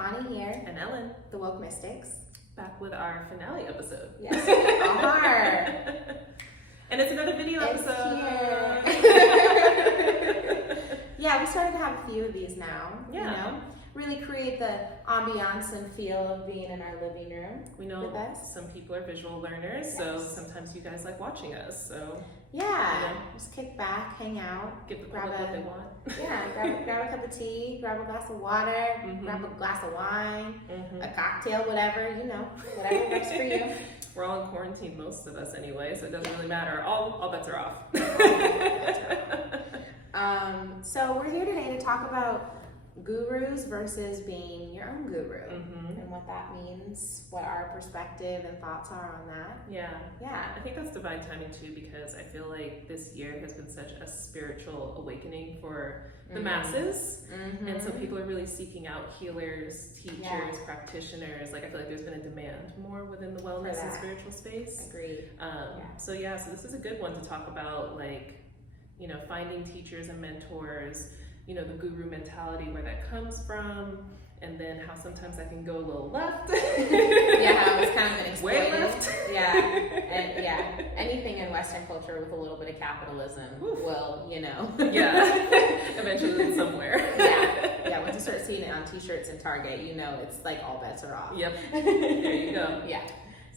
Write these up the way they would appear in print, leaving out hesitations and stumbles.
Imani here. And Ellen. The Woke Mystix. Back with our finale episode. Yes, we are. And it's another video It's episode. here. Yeah, we started to have a few of these now. Yeah. You know? Really create the ambiance and feel of being in our living room. We know with us. some people are visual learners, so sometimes you guys like watching us. So yeah, just kick back, hang out, give the grab public what they want. grab a cup of tea, grab a glass of water, grab a glass of wine, a cocktail, whatever, whatever works for you. We're all in quarantine, most of us anyway, so it doesn't really matter. All bets are off. So we're here today to talk about gurus versus being your own guru and what that means, what our perspective and thoughts are on that. Yeah. I think that's divine timing too, because I feel like this year has been such a spiritual awakening for the masses, and so people are really seeking out healers, teachers, practitioners. Like I feel like there's been a demand more within the wellness and spiritual space. Agreed. So this is a good one to talk about, like, finding teachers and mentors, the guru mentality, where that comes from, and then how sometimes that can go a little left. How it's kind of been exploited. Way left. Anything in Western culture with a little bit of capitalism will, eventually lead somewhere. Once you start seeing it on t-shirts in Target, it's like all bets are off. Yep. There you go.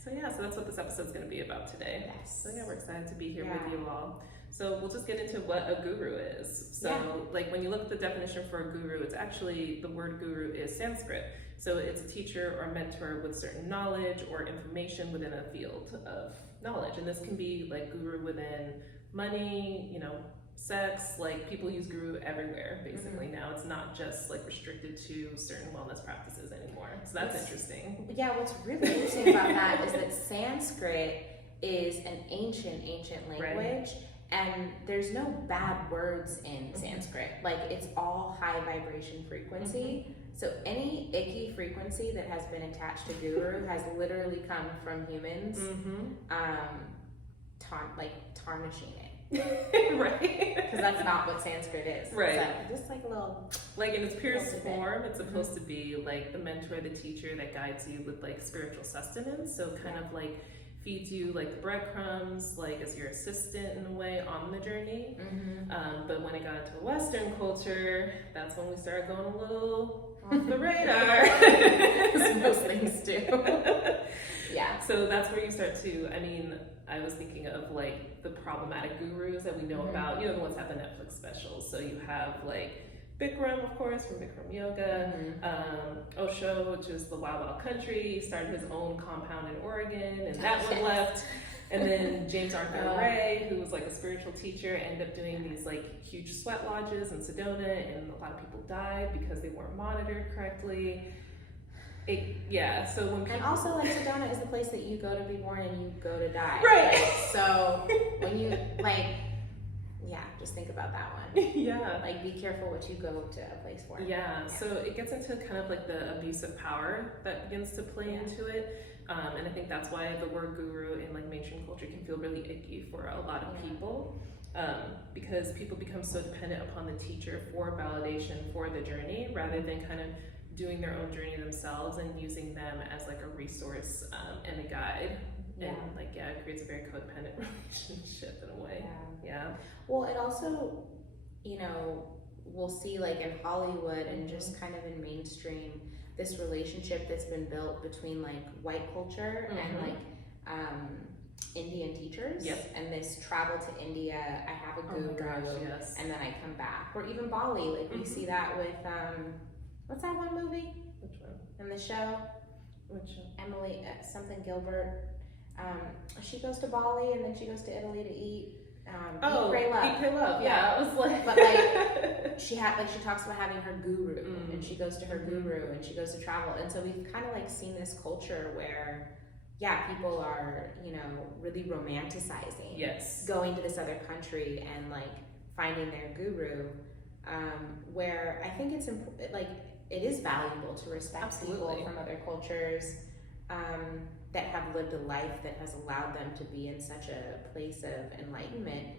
So that's what this episode's going to be about today. Yes. So we're excited to be here with you all. So we'll just get into what a guru is. So like when you look at the definition for a guru, it's actually, the word guru is Sanskrit. So it's a teacher or mentor with certain knowledge or information within a field of knowledge. And this can be like guru within money, sex, like people use guru everywhere basically now. It's not just like restricted to certain wellness practices anymore. So that's interesting. Yeah, what's really interesting about that is that Sanskrit is an ancient language. And there's no bad words in Sanskrit. Like, it's all high vibration frequency. So any icky frequency that has been attached to guru has literally come from humans tarnishing it. Right. Because that's not what Sanskrit is. Right. So just like a little... Like in its purest form, it's supposed to be like the mentor, the teacher that guides you with like spiritual sustenance. So kind of like feeds you like the breadcrumbs, like as your assistant in a way on the journey. But when it got into the Western culture, that's when we started going a little off the radar. As most things do. So that's where you start to, I was thinking of like the problematic gurus that we know about, the ones that have the Netflix specials. So you have like Bikram, of course, from Bikram Yoga, Osho, which is the Wild Wild Country. He started his own compound in Oregon, and that one left. And then James Arthur Ray, who was like a spiritual teacher, ended up doing these like huge sweat lodges in Sedona, and a lot of people died because they weren't monitored correctly. So when people... And also, like, Sedona is the place that you go to be born and you go to die. Right. So when you just think about that one. Like, be careful what you go to a place for. So it gets into kind of like the abuse of power that begins to play into it. And I think that's why the word guru in like mainstream culture can feel really icky for a lot of people. Because people become so dependent upon the teacher for validation for the journey, rather than kind of doing their own journey themselves and using them as like a resource and a guide. And it creates a very codependent relationship in a way. Well, it also, we'll see like in Hollywood and just kind of in mainstream, this relationship that's been built between like white culture and like Indian teachers. And this travel to India, I have a guru, and then I come back. Or even Bali, like we see that with, what's that one movie? Which one? In the show? Which one? Emily, something Gilbert. She goes to Bali and then she goes to Italy to eat. Eat, Pray, Love. Eat, Pray, Love. Yeah, it was like. But like, she talks about having her guru, and she goes to her guru, and she goes to travel, and so we've kind of like seen this culture where, people are really romanticizing going to this other country and like finding their guru, where I think it's like it is valuable to respect people from other cultures. That have lived a life that has allowed them to be in such a place of enlightenment.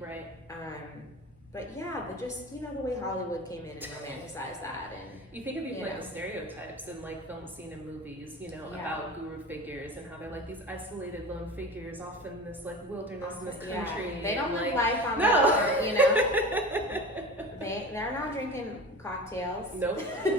but yeah, just the way Hollywood came in and romanticized that, and you think of even like the stereotypes in like film scene and movies, about guru figures and how they're like these isolated lone figures off in this like wilderness in this country. They don't live life on They're not drinking cocktails. Nope, not at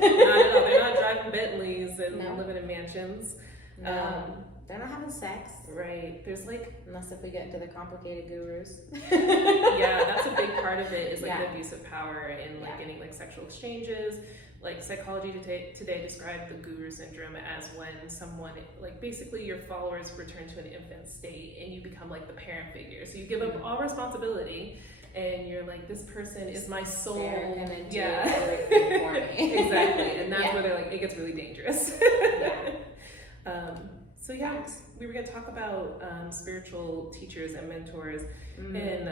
all. They're not driving Bentleys and living in mansions. No. They're not having sex. Right. There's like... Unless if we get into the complicated gurus. Yeah, that's a big part of it is like the abuse of power and like getting like sexual exchanges. Like psychology today described the guru syndrome as when someone, like basically your followers return to an infant state and you become like the parent figure. So you give up all responsibility and you're like, this person is my soul. Exactly. And that's where they're like, it gets really dangerous. So we were going to talk about spiritual teachers and mentors and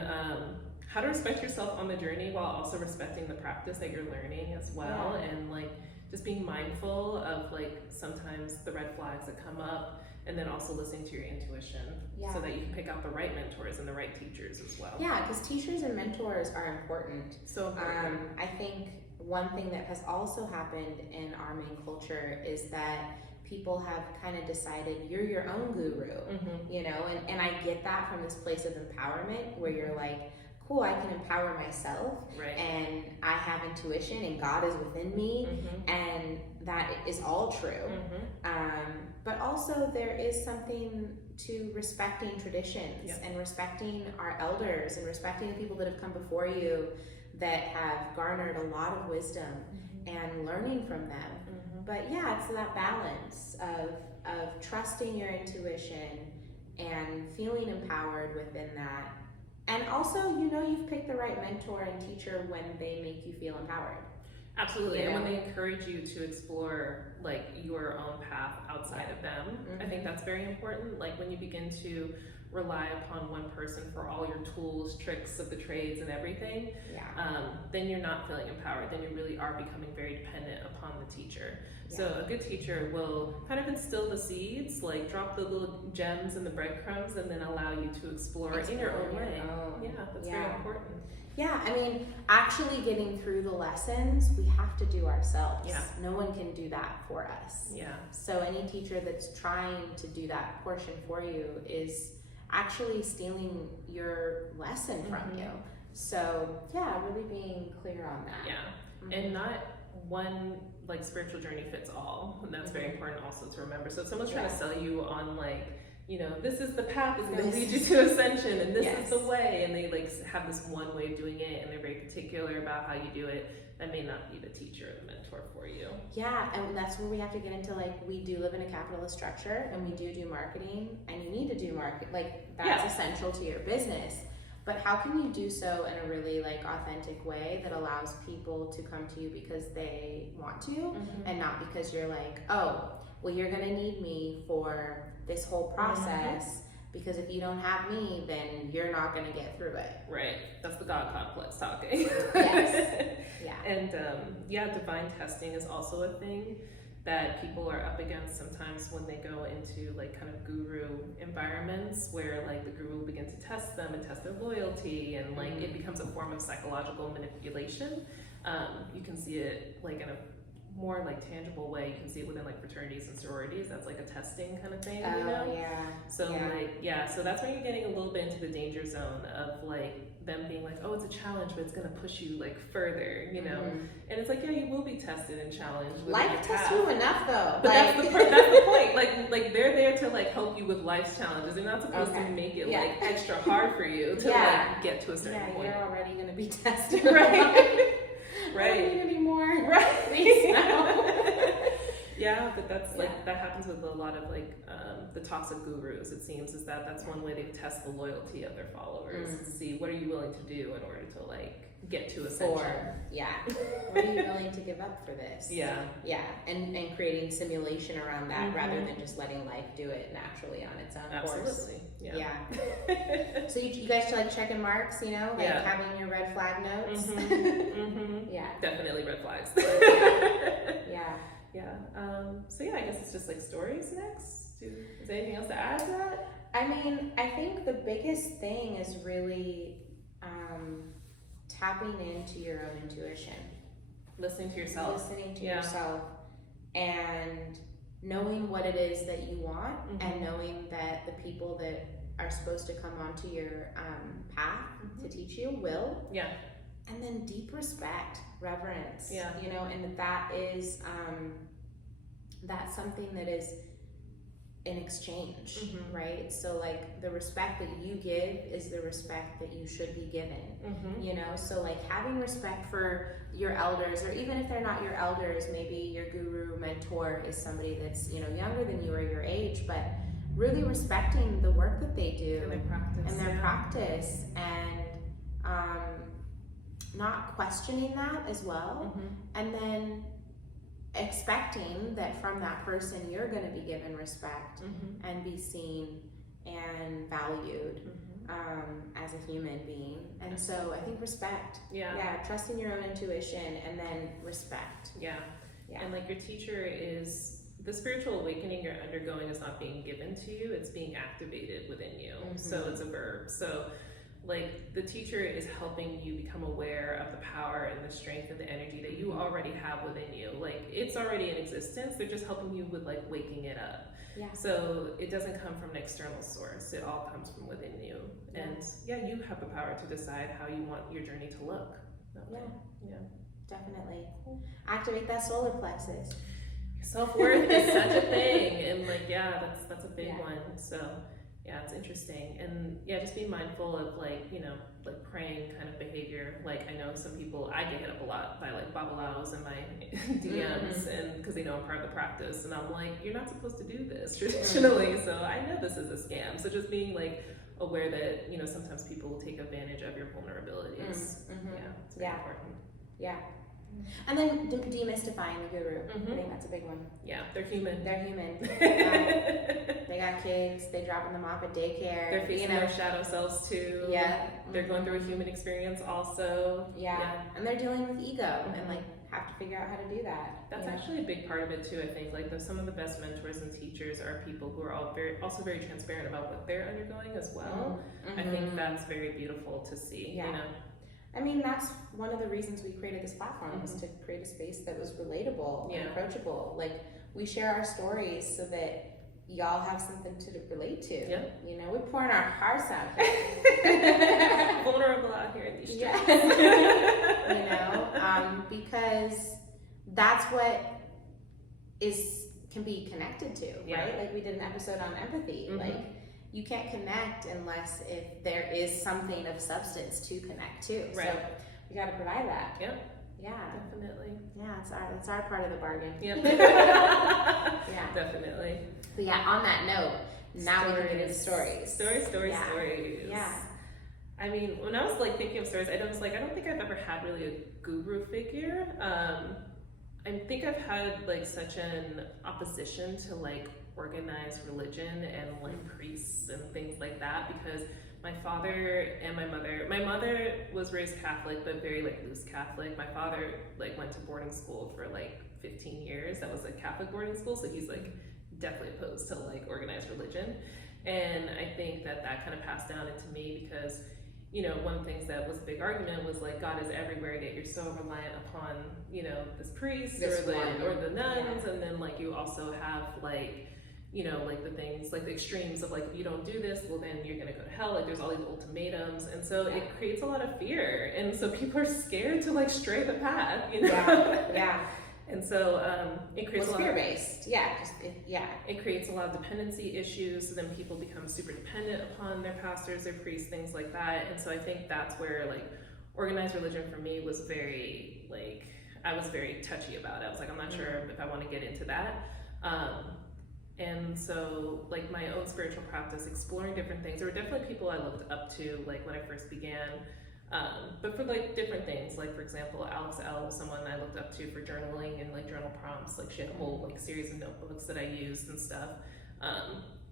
how to respect yourself on the journey while also respecting the practice that you're learning as well, and like just being mindful of like sometimes the red flags that come up, and then also listening to your intuition so that you can pick out the right mentors and the right teachers as well. Yeah, because teachers and mentors are important. So important. I think one thing that has also happened in our main culture is that people have kind of decided you're your own guru, and I get that from this place of empowerment where you're like, cool, I can empower myself, and I have intuition and God is within me, and that is all true. But also there is something to respecting traditions and respecting our elders and respecting the people that have come before you that have garnered a lot of wisdom and learning from them. But it's that balance of trusting your intuition and feeling empowered within that. And also, you've picked the right mentor and teacher when they make you feel empowered. Absolutely. And when they encourage you to explore like your own path outside of them, I think that's very important. Like when you begin to rely upon one person for all your tools, tricks of the trades and everything, then you're not feeling empowered. Then you really are becoming very dependent upon the teacher. So a good teacher will kind of instill the seeds, like drop the little gems and the breadcrumbs, and then allow you to explore in your own way. That's very important. Yeah, I mean, actually getting through the lessons, we have to do ourselves. No one can do that for us. So any teacher that's trying to do that portion for you is actually stealing your lesson from you. So really being clear on that. And not one like spiritual journey fits all, and that's very important also to remember. So if someone's trying to sell you on like, this is the path that's going to lead you to ascension, and this is the way, and they like have this one way of doing it, and they're very particular about how you do it, that may not be the teacher or the mentor for you. And that's where we have to get into like, we do live in a capitalist structure, and we do marketing, and you need to do market, like that's essential to your business. But how can you do so in a really like authentic way that allows people to come to you because they want to, and not because you're like, oh, well, you're gonna need me for this whole process, because if you don't have me, then you're not gonna get through it. Right. That's the God complex talking. And divine testing is also a thing that people are up against sometimes when they go into like kind of guru environments where like the guru will begin to test them and test their loyalty, and like it becomes a form of psychological manipulation. You can see it like in a more like tangible way. You can see it within like fraternities and sororities. That's like a testing kind of thing, So so that's when you're getting a little bit into the danger zone of like them being like, oh, it's a challenge, but it's gonna push you like further, and it's like, you will be tested and challenged. Life tests you enough though. But that's the point. Like they're there to like help you with life's challenges. They're not supposed to make it like extra hard for you to like get to a certain point. You're already gonna be tested. Right. I don't need any more. Right. Please, no. But that's like that happens with a lot of like the toxic gurus. It seems is that's one way they test the loyalty of their followers to see what are you willing to do in order to like get to ascension. What are you willing to give up for this? And creating simulation around that rather than just letting life do it naturally on its own course. So you guys should like checking marks, having your red flag notes. Definitely red flags. So I guess it's just like stories next. Is there anything else to add to that? I mean, I think the biggest thing is really tapping into your own intuition. Listening to yourself. Listening to yourself and knowing what it is that you want, and knowing that the people that are supposed to come onto your path to teach you will. Yeah. And then deep respect, reverence. Yeah. You know, and that is that's something that is in exchange, right? So like the respect that you give is the respect that you should be given, you know? So like having respect for your elders, or even if they're not your elders, maybe your guru, mentor is somebody that's, you know, younger than you or your age, but really respecting the work that they do and their practice, and not questioning that as well, and then expecting that from that person you're going to be given respect and be seen and valued as a human being. And so I think respect, trusting your own intuition, and then respect. And like your teacher is, the spiritual awakening you're undergoing is not being given to you, it's being activated within you. So it's a verb. So like the teacher is helping you become aware of the power and the strength and the energy that you already have within you. Like it's already in existence, they're just helping you with like waking it up. So it doesn't come from an external source, it all comes from within you. And you have the power to decide how you want your journey to look. Definitely. Activate that solar plexus. Self-worth is such a thing, and like that's a big one. So it's interesting. And just be mindful of like, you know, like praying kind of behavior. Like I know some people, I get hit up a lot by like babalaos in my DMs, and because they know I'm part of the practice, and I'm like, you're not supposed to do this traditionally, so I know this is a scam. So just being like aware that, you know, sometimes people will take advantage of your vulnerabilities. It's very important. And then demystifying the guru. I think that's a big one. They're human. They got kids. They dropping them off at daycare. They're facing their shadow selves too. They're going through a human experience also. And they're dealing with ego and like have to figure out how to do that. That's actually a big part of it too. I think like some of the best mentors and teachers are people who are also very transparent about what they're undergoing as well. I think that's very beautiful to see. You know. I mean, that's one of the reasons we created this platform, was to create a space that was relatable and approachable. Like, we share our stories so that y'all have something to relate to. You know, we're pouring our hearts out here. Vulnerable out here in these streets. You know, because that's what can be connected to, right? Like we did an episode on empathy. Like, you can't connect unless if there is something of substance to connect to. Right. So we got to provide that. Definitely. It's our part of the bargain. Definitely. But on that note, now we can get into stories. Stories. I mean, when I was like thinking of stories, I don't think I've ever had really a guru figure. I think I've had like such an opposition to like organized religion and like priests and things like that, because my father and my mother was raised Catholic, but very like loose Catholic. My father like went to boarding school for like 15 years. That was a Catholic boarding school, so he's like definitely opposed to like organized religion. And I think that kind of passed down into me because, you know, one of the things that was a big argument was like, God is everywhere, yet you're so reliant upon, you know, this priest or the nuns. And then like you also have like, you know, like the things, like the extremes of like, if you don't do this, well then you're gonna go to hell. Like there's all these ultimatums. And so it creates a lot of fear. And so people are scared to like stray the path, you know? And so it creates fear-based. It creates a lot of dependency issues. So then people become super dependent upon their pastors, their priests, things like that. And so I think that's where like organized religion for me was very like, I was very touchy about it. I was like, I'm not sure if I want to get into that. And so like my own spiritual practice, exploring different things, there were definitely people I looked up to like when I first began, but for like different things, like for example, Alex L was someone I looked up to for journaling and like journal prompts. Like she had a whole like series of notebooks that I used and stuff.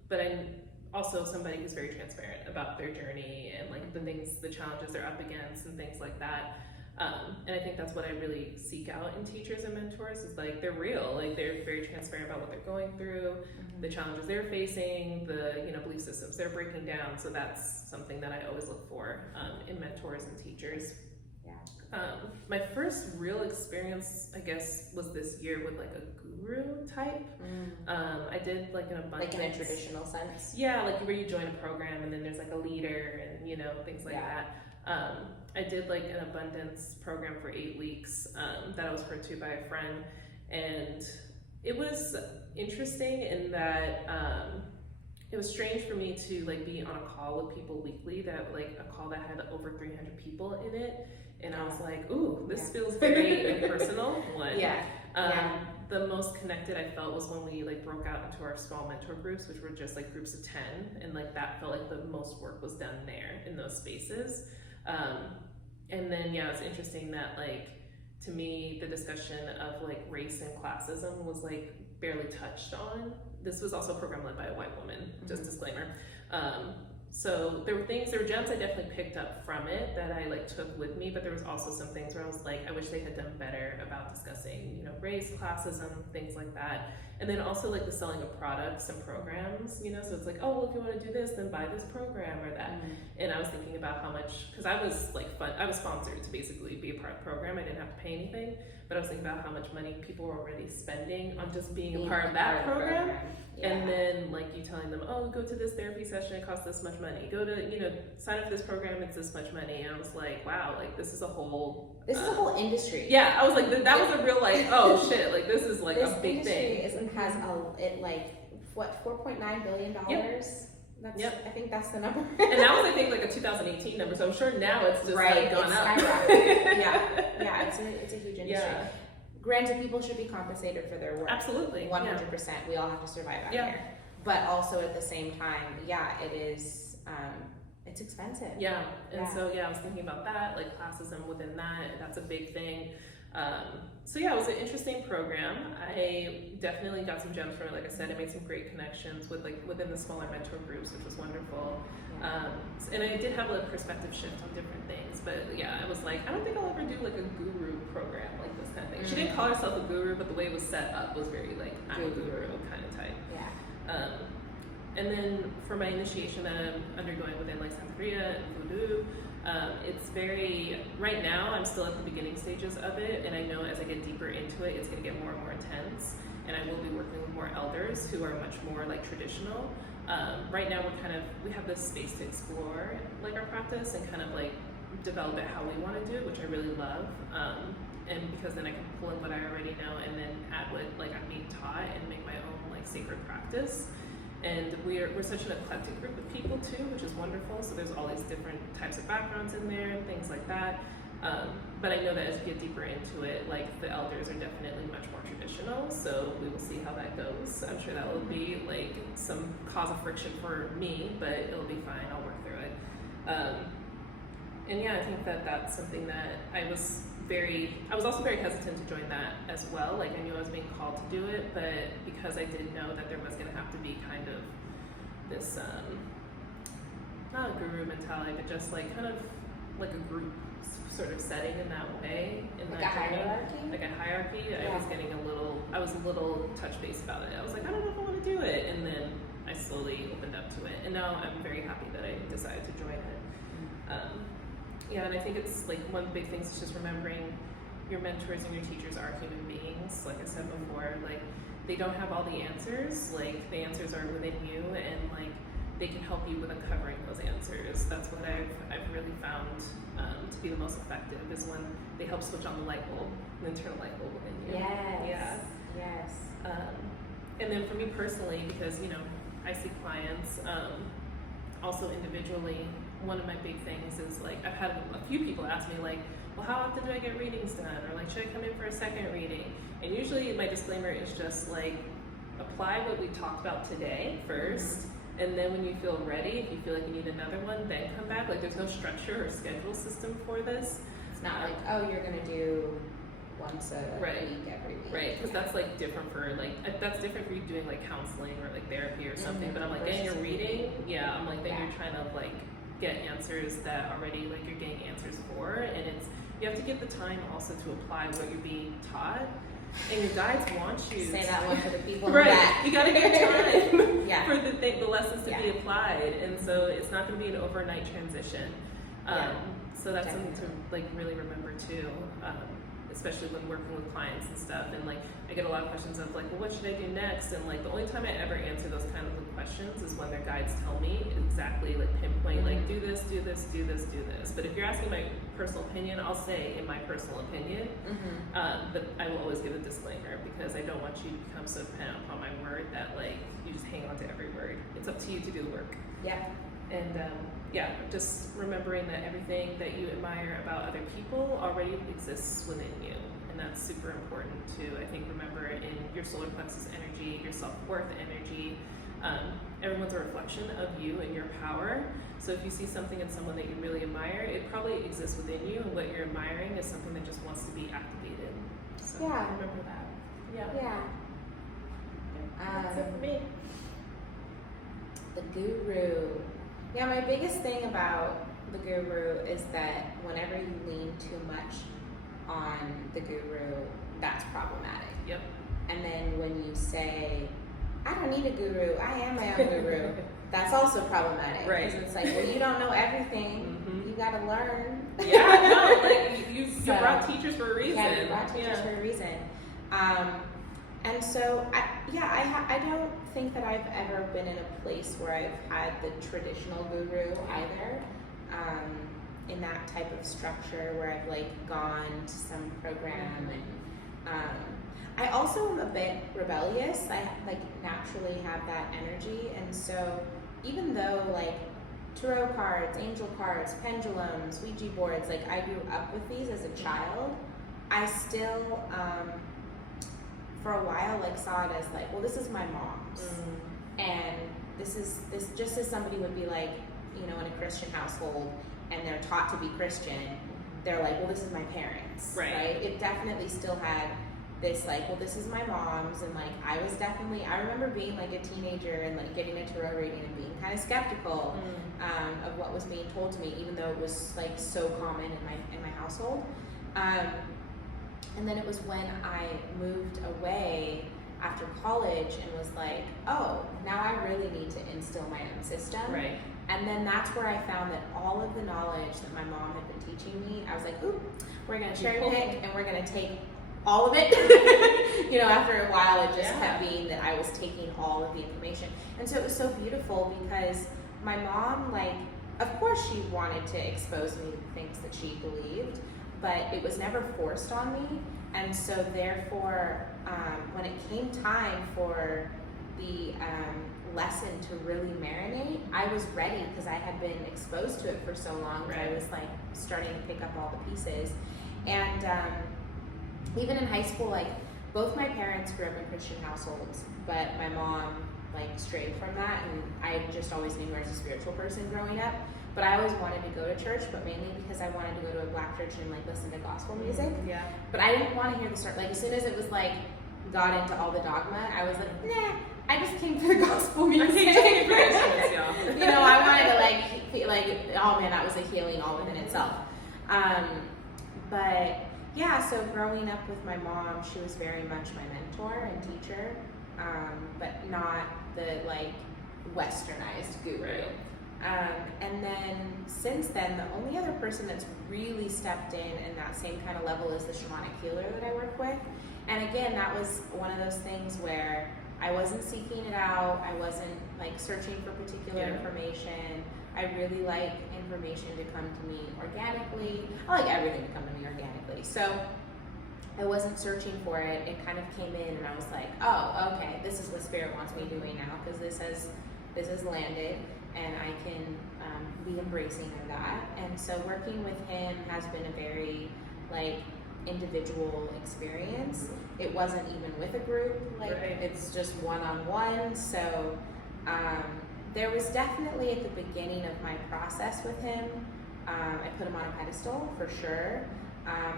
But I'm also somebody who's very transparent about their journey and like the things, the challenges they're up against and things like that. And I think that's what I really seek out in teachers and mentors, is like they're real, like they're very transparent about what they're going through, the challenges they're facing, the, you know, belief systems they're breaking down. So that's something that I always look for in mentors and teachers. My first real experience, I guess, was this year with like a guru type. I did like an abundance. Like in a traditional sense? Yeah, like where you join a program and then there's like a leader and, you know, things like that. I did like an abundance program for 8 weeks that I was referred to by a friend. And it was interesting in that it was strange for me to like be on a call with people weekly, that like a call that had over 300 people in it. And I was like, ooh, this feels very impersonal. The most connected I felt was when we like broke out into our small mentor groups, which were just like groups of 10. And like that felt like the most work was done there in those spaces. And then, it's interesting that like, to me, the discussion of like race and classism was like barely touched on. This was also a program led by a white woman, just disclaimer. So there were gems I definitely picked up from it that I like took with me, but there was also some things where I was like, I wish they had done better about discussing, you know, race, classism, things like that. And then also like the selling of products and programs, you know, so it's like, oh, well, if you want to do this, then buy this program or that. And I was thinking about how much, because I was like I was sponsored to basically be a part of the program. I didn't have to pay anything, but I was thinking about how much money people were already spending on just being a part of that program. And then like you telling them, oh, go to this therapy session, it costs this much money. Go to, you know, sign up for this program, it's this much money. And I was like, wow, like this is a whole industry. Yeah, I was like, that was a real like, oh shit, like this is like a big thing. Has $4.9 billion. I think that's the number. And that was, I think, like a 2018 number. So I'm sure now it's just like gone up. It's a huge industry. Granted, people should be compensated for their work. Absolutely. 100%. We all have to survive out here. But also at the same time, it is, it's expensive. So I was thinking about that, like classism within that, that's a big thing. It was an interesting program. I definitely got some gems from it. Like I said, I made some great connections with like within the smaller mentor groups, which was wonderful. And I did have a perspective shift on different things, but I was like, I don't think I'll ever do like a guru program like this kind of thing. She didn't call herself a guru, but the way it was set up was very like, I'm a guru kind of type. And then for my initiation that I'm undergoing within like Santeria and Voodoo, it's very, right now I'm still at the beginning stages of it, and I know as I get deeper into it, it's going to get more and more intense, and I will be working with more elders who are much more like traditional. Right now we have this space to explore like our practice and kind of like develop it how we want to do it, which I really love. And because then I can pull in what I already know and then add what like I'm being taught and make my own like sacred practice. And we're such an eclectic group of people too, which is wonderful. So there's all these different types of backgrounds in there and things like that. But I know that as you get deeper into it, like the elders are definitely much more traditional. So we will see how that goes. I'm sure that will be like some cause of friction for me, but it'll be fine. I'll work through it. I think that that's something that I was also very hesitant to join that as well. Like I knew I was being called to do it, but because I did know that there was going to have to be kind of this, not a guru mentality, but just like kind of like a group sort of setting in that way. Like a hierarchy? Like a hierarchy. Yeah. I was a little touch base about it. I was like, I don't know if I want to do it. And then I slowly opened up to it. And now I'm very happy that I decided to join it. And I think it's like one of the big things is just remembering your mentors and your teachers are human beings. Like I said before, like they don't have all the answers. Like the answers are within you, and like they can help you with uncovering those answers. That's what I've really found to be the most effective, is when they help switch on the light bulb, the internal light bulb within you. Yes. And then for me personally, because I see clients also individually. One of my big things is like I've had a few people ask me like, well, how often do I get readings done, or like should I come in for a second reading? And usually my disclaimer is just like apply what we talked about today first, and then when you feel ready, if you feel like you need another one, then come back. Like there's no structure or schedule system for this. It's not like, oh, you're gonna do once a week every week. Right, because that's like different for like, that's different for you doing like counseling or like therapy or something. But I'm like, then you're reading, I'm like, then you're trying to like get answers that already like you're getting answers for, and you have to give the time also to apply what you're being taught, and your guides want you say that one for the people in right the back. You got to give time for the lessons to be applied, and so it's not going to be an overnight transition. So that's something to like really remember too, especially when working with clients and stuff. And like I get a lot of questions of like, well, what should I do next? And like the only time I ever answer those kind of questions is when their guides tell me exactly, like pinpoint, like do this, do this, do this, do this. But if you're asking my personal opinion, I'll say in my personal opinion, but I will always give a disclaimer because I don't want you to become so dependent upon my word that like you just hang on to every word. It's up to you to do the work. Yeah. And just remembering that everything that you admire about other people already exists within you. And that's super important to, I think, remember in your solar plexus energy, your self-worth energy. Everyone's a reflection of you and your power. So if you see something in someone that you really admire, it probably exists within you, and what you're admiring is something that just wants to be activated. So remember that. Yeah. That's it for me. The guru. Yeah, my biggest thing about the guru is that whenever you lean too much on the guru, that's problematic. Yep. And then when you say, I don't need a guru, I am my own guru, that's also problematic. Right. Because it's like, well, you don't know everything. You got to learn. Yeah, no, like you brought teachers for a reason. Yeah, you brought teachers for a reason. And so, I don't think that I've ever been in a place where I've had the traditional guru either, in that type of structure where I've like gone to some program. And I also am a bit rebellious. I like naturally have that energy, and so even though like tarot cards, angel cards, pendulums, Ouija boards, like I grew up with these as a child, I still for a while like saw it as like, well, this is my mom's, and this just as somebody would be like, you know, in a Christian household and they're taught to be Christian, they're like, well, this is my parents, right? It definitely still had this like, well, this is my mom's, and like I remember being like a teenager and like getting a tarot reading and being kind of skeptical of what was being told to me, even though it was like so common in my household. And then it was when I moved away after college and was like, oh, now I really need to instill my own system. Right. And then that's where I found that all of the knowledge that my mom had been teaching me, I was like, ooh, we're going to cherry pick and we're going to take all of it. You know, after a while, it just kept being that I was taking all of the information. And so it was so beautiful because my mom, like, of course she wanted to expose me to the things that she believed, but it was never forced on me. And so therefore, when it came time for the lesson to really marinate, I was ready because I had been exposed to it for so long that I was like starting to pick up all the pieces. And even in high school, like both my parents grew up in Christian households, but my mom like strayed from that, and I just always knew her as a spiritual person growing up. But I always wanted to go to church, but mainly because I wanted to go to a black church and like listen to gospel music. Yeah. But I didn't want to hear the start. Like as soon as it was like got into all the dogma, I was like, nah. I just came for the gospel music. You know, I wanted to like, oh man, that was a healing all within itself. But yeah, so growing up with my mom, she was very much my mentor and teacher, but not the like westernized guru. Right. And then since then, the only other person that's really stepped in that same kind of level is the shamanic healer that I work with. And again, that was one of those things where I wasn't seeking it out. I wasn't like searching for particular information. I really like information to come to me organically. I like everything to come to me organically. So I wasn't searching for it. It kind of came in and I was like, oh, okay, this is what Spirit wants me doing now because this has landed and I can be embracing of that. And so working with him has been a very like individual experience. It wasn't even with a group, like it's just one-on-one. So there was definitely at the beginning of my process with him, I put him on a pedestal for sure.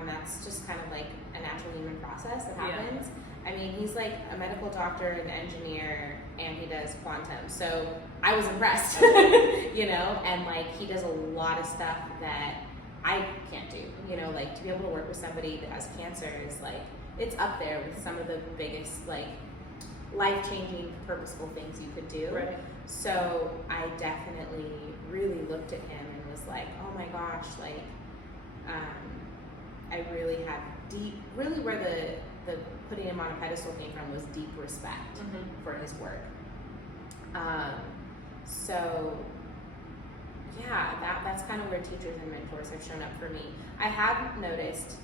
That's just kind of like a natural human process that happens. I mean, he's like a medical doctor, an engineer, and he does quantum. So I was impressed, you know, and like he does a lot of stuff that I can't do, you know, like to be able to work with somebody that has cancer is like, it's up there with some of the biggest like life-changing, purposeful things you could do. Right. So I definitely really looked at him and was like, oh my gosh, like, I really have really where the putting him on a pedestal came from was deep respect for his work. So yeah, that's kind of where teachers and mentors have shown up for me. I have noticed,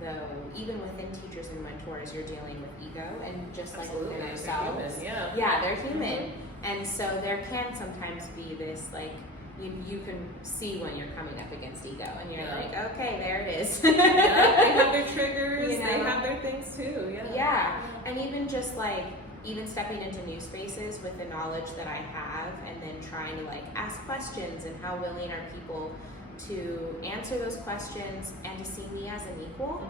though, even within teachers and mentors, you're dealing with ego, and just like within ourselves, they're human, and so there can sometimes be this like you can see when you're coming up against ego, and you're like, okay, there it is. They have their triggers, they have their things too. And even just like stepping into new spaces with the knowledge that I have, and then trying to like ask questions, and how willing are people to answer those questions and to see me as an equal,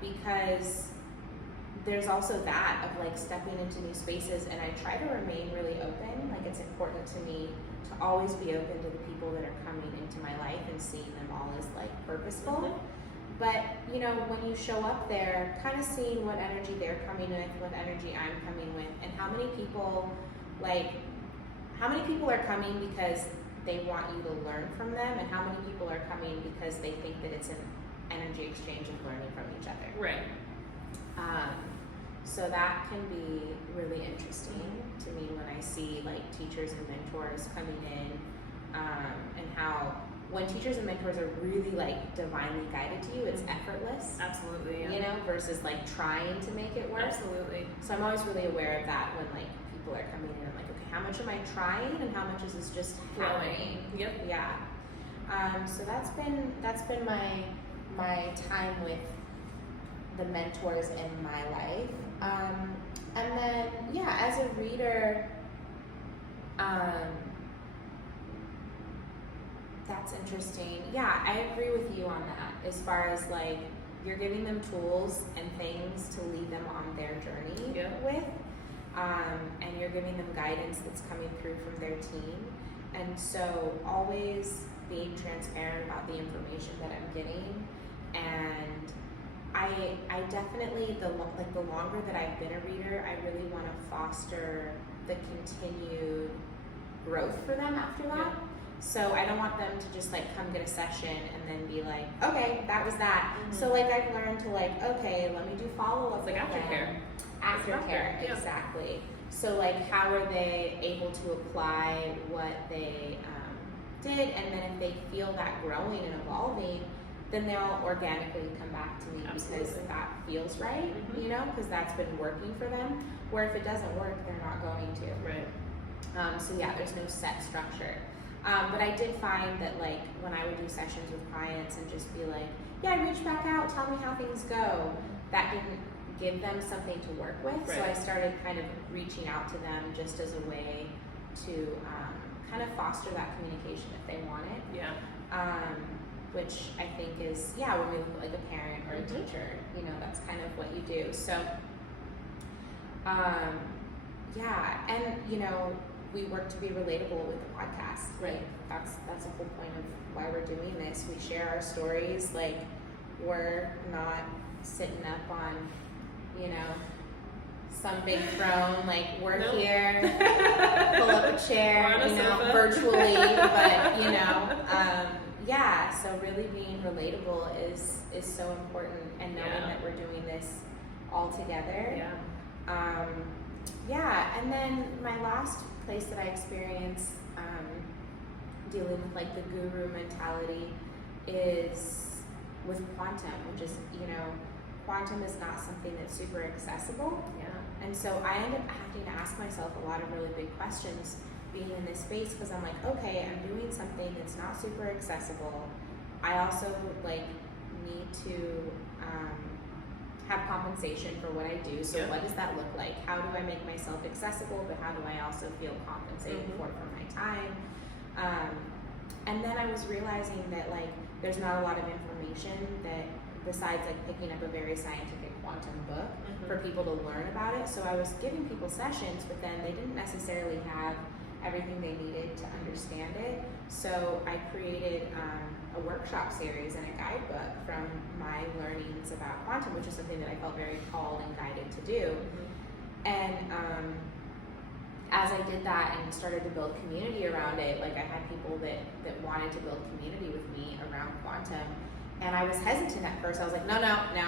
because there's also that of like stepping into new spaces, and I try to remain really open. Like, it's important to me to always be open to the people that are coming into my life and seeing them all as like purposeful. But you know, when you show up there, kind of seeing what energy they're coming with, what energy I'm coming with, and how many people are coming because they want you to learn from them, and how many people are coming because they think that it's an energy exchange of learning from each other. Right. So that can be really interesting to me when I see like teachers and mentors coming in, and how when teachers and mentors are really like divinely guided to you, it's effortless. Absolutely. You know, versus like trying to make it work. Absolutely. So I'm always really aware of that when like people are coming in. I'm like, okay, how much am I trying, and how much is this just happening? Yep. Yeah. So that's been my time with the mentors in my life. And then as a reader, that's interesting. Yeah, I agree with you on that. As far as like, you're giving them tools and things to lead them on their journey with, and you're giving them guidance that's coming through from their team. And so always being transparent about the information that I'm getting. And I definitely, the longer that I've been a reader, I really want to foster the continued growth for them after that. Yeah. So I don't want them to just like come get a session and then be like, okay, that was that. So like I've learned to like, okay, let me do follow-up. It's like aftercare. Aftercare, exactly. So like, how are they able to apply what they did, and then if they feel that growing and evolving, then they'll organically come back to me because that feels right, you know, because that's been working for them. Where if it doesn't work, they're not going to. Right. So yeah, there's no set structure. But I did find that like when I would do sessions with clients and just be like, yeah, reach back out, tell me how things go, that didn't give them something to work with. Right. So I started kind of reaching out to them just as a way to kind of foster that communication if they want it. Yeah. Which I think is, when we look at like a parent or a teacher, you know, that's kind of what you do. So, and you know, we work to be relatable with the podcast. Right. That's the whole point of why we're doing this. We share our stories. Like, we're not sitting up on, you know, some big throne. Like, we're here, pull up a chair, you know, virtually, but you know, so really being relatable is so important, and knowing that we're doing this all together. And then my last place that I experienced dealing with like the guru mentality is with quantum, which is, you know, quantum is not something that's super accessible. And so I end up having to ask myself a lot of really big questions being in this space, because I'm like, okay, I'm doing something that's not super accessible. I also like need to have compensation for what I do. So what does that look like? How do I make myself accessible, but how do I also feel compensated for my time? And then I was realizing that like there's not a lot of information that besides like picking up a very scientific quantum book for people to learn about it. So I was giving people sessions, but then they didn't necessarily have everything they needed to understand it. So I created a workshop series and a guidebook from my learnings about quantum, which is something that I felt very called and guided to do. And as I did that and started to build community around it, like I had people that wanted to build community with me around quantum. And I was hesitant at first. I was like, no, I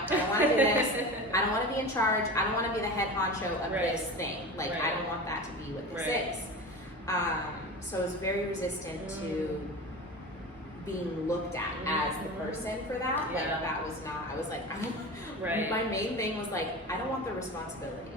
don't want to do this. I don't want to be in charge. I don't want to be the head honcho of this thing. Like, I don't want that to be what this is. So I was very resistant to being looked at as the person for that. Like, that was not, I was like, I don't, my main thing was like, I don't want the responsibility.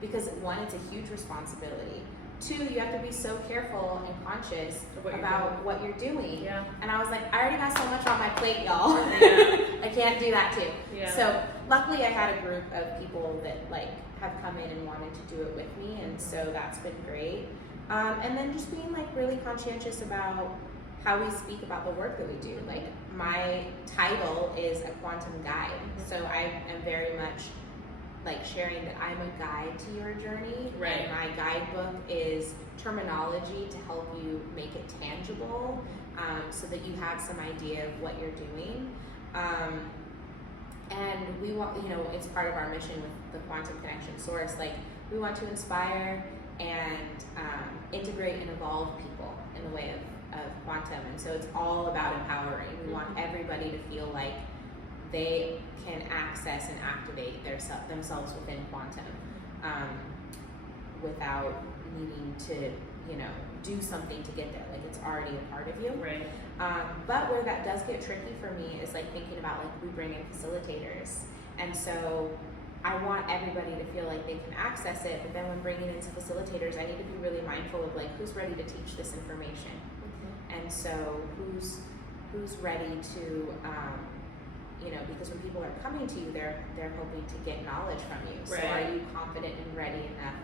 Because one, it's a huge responsibility. Two, you have to be so careful and conscious about what you're doing. And I was like, I already got so much on my plate, y'all. I can't do that too. So luckily I had a group of people that like have come in and wanted to do it with me, and so that's been great. And then just being like really conscientious about how we speak about the work that we do. Like my title is a quantum guide, so I am very much like sharing that I'm a guide to your journey, and my guidebook is terminology to help you make it tangible, so that you have some idea of what you're doing. And we want, it's part of our mission with the Quantum Connection Source. Like we want to inspire and integrate and evolve people in the way of quantum, and so it's all about empowering. We want everybody to feel like they can access and activate themselves within quantum, without needing to, do something to get there. Like it's already a part of you. But where that does get tricky for me is like thinking about like we bring in facilitators, and so I want everybody to feel like they can access it. But then when bringing in some facilitators, I need to be really mindful of like who's ready to teach this information, and so who's ready to. Because when people are coming to you, they're hoping to get knowledge from you. So are you confident and ready enough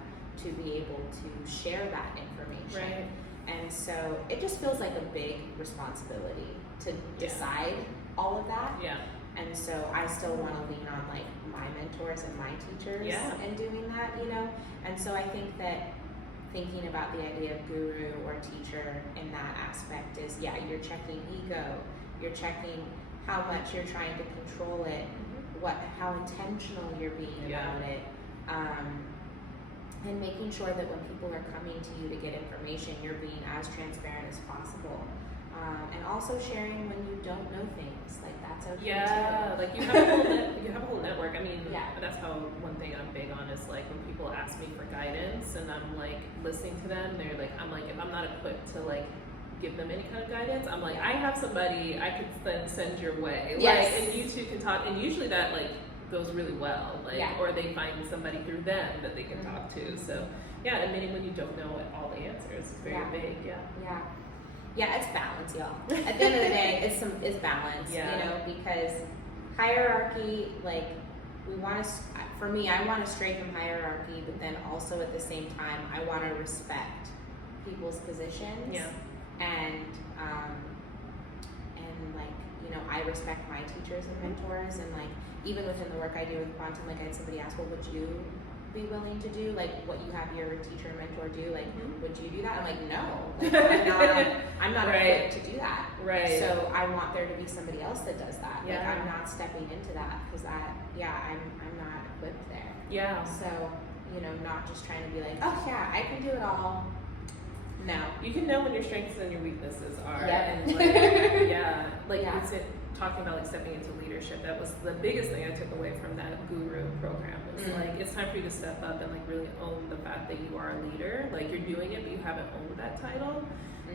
to be able to share that information? And so it just feels like a big responsibility to decide all of that. And so I still want to lean on like my mentors and my teachers in doing that, And so I think that thinking about the idea of guru or teacher in that aspect is, you're checking ego, you're checking how much you're trying to control it, how intentional you're being about it, and making sure that when people are coming to you to get information, you're being as transparent as possible, and also sharing when you don't know things. Like that's okay too. Like you have a whole network. I mean, that's how one thing I'm big on is like when people ask me for guidance and I'm like listening to them, they're like, I'm like, if I'm not equipped to like give them any kind of guidance, I'm like, I have somebody I could then send your way. Like, and you two can talk, and usually that like goes really well. Like, or they find somebody through them that they can talk to. So admitting when you don't know all the answers is very big. It's balance, y'all. At the end of the day, it's balance. Because hierarchy, like for me, I want to stray from hierarchy, but then also at the same time, I want to respect people's positions. And like, I respect my teachers and mentors, and like even within the work I do with quantum, like I had somebody ask, well, would you be willing to do like what you have your teacher and mentor do? Like, would you do that? I'm like, no, like, I'm not equipped to do that. So I want there to be somebody else that does that. Like I'm not stepping into that because I'm not equipped there. So not just trying to be like, oh yeah, I can do it all. No. You can know when your strengths and your weaknesses are. And like, you said, talking about like stepping into leadership, that was the biggest thing I took away from that guru program. Was like, it's time for you to step up and like really own the fact that you are a leader. Like you're doing it, but you haven't owned that title.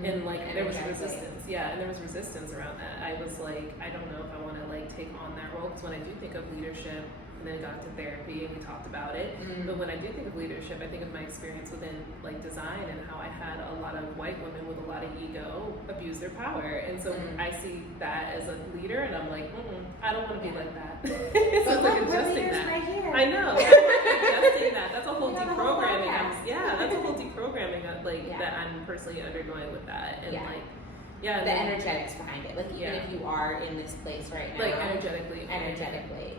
And like there was resistance. And there was resistance around that. I was like, I don't know if I want to like take on that role, because when I do think of leadership, and then I got into therapy and we talked about it. But when I do think of leadership, I think of my experience within like design and how I had a lot of white women with a lot of ego abuse their power. And so I see that as a leader, and I'm like, I don't want to be like that. So like adjusting that. Right here. I know. Adjusting that. That's a whole deprogramming. That's a whole deprogramming that I'm personally undergoing with that. And like Yeah, the energetics behind it. Like even Yeah. if you are in this place right now, like energetically.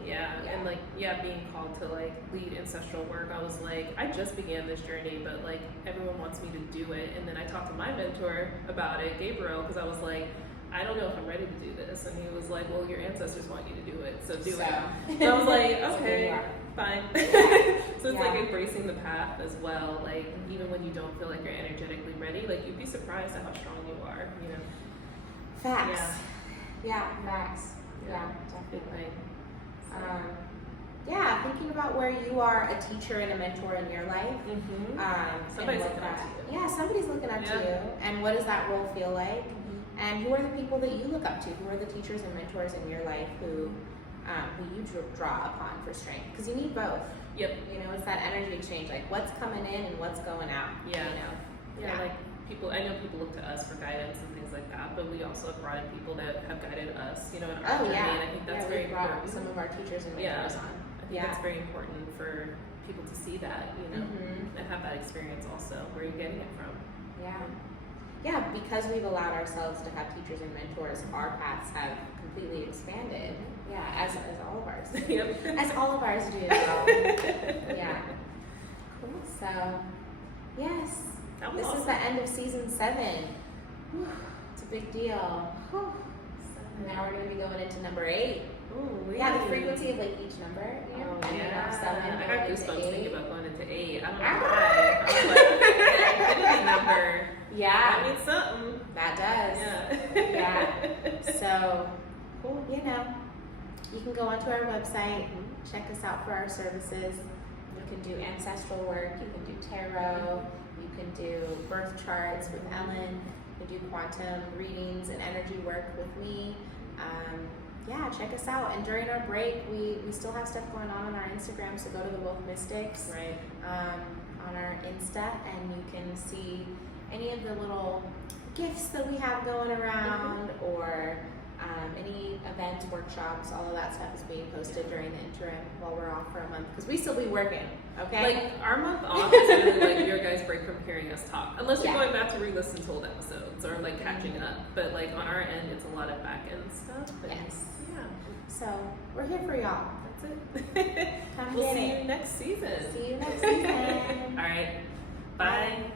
Yeah. And like being called to like lead ancestral work, I was like, I just began this journey, but like everyone wants me to do it. And then I talked to my mentor about it, Gabriel, because I was like, I don't know if I'm ready to do this. And he was like, well, your ancestors want you to do it, so do it. And I was like, okay, fine. So it's like embracing the path as well. Like even when you don't feel like you're energetically ready, like you'd be surprised at how strong you are, you know. Facts. Yeah, facts. Yeah, definitely. Yeah, thinking about where you are a teacher and a mentor in your life. Somebody's looking up to you. Yeah, somebody's looking up to you. And what does that role feel like? And who are the people that you look up to? Who are the teachers and mentors in your life who you draw upon for strength? Because you need both. Yep. You know, it's that energy exchange. Like what's coming in and what's going out. Yeah. You know? Yeah. Like I know people look to us for guidance and things like that, but we also have brought in people that have guided us, you know, in our journey. And I think that's very important. Some of our teachers and mentors on. I think that's very important for people to see that, you know, and have that experience also. Where you're getting it from. Yeah. Yeah, because we've allowed ourselves to have teachers and mentors, our paths have completely expanded. Yeah, as all of ours. Yep. As all of ours do. Yeah. Cool. So, yes. This is the end of season 7. Whew, it's a big deal. Whew. Now we're going to be going into number 8. Ooh, yeah, the frequency of like each number. You know? Oh, yeah. 7, I got goosebumps thinking about going into 8. I don't know why. I was like, infinity number. Yeah. That means something. That does. Yeah. Yeah. So, cool. You know, you can go onto our website, check us out for our services. You can do ancestral work. You can do tarot. You can do birth charts with Ellen. You can do quantum readings and energy work with me. Yeah, check us out. And during our break, we still have stuff going on our Instagram, so go to the Woke Mystix on our Insta, and you can see any of the little gifts that we have going around, or any events, workshops, all of that stuff is being posted during the interim while we're off for a month, because we still be working, okay? Like, our month off is really like your guys' break from hearing us talk. Unless you're going back to re-listen to old episodes or like catching up. But like on our end, it's a lot of back-end stuff. Yes. Yeah. So, we're here for y'all. That's it. We'll see you next season. See you next season. All right. Bye.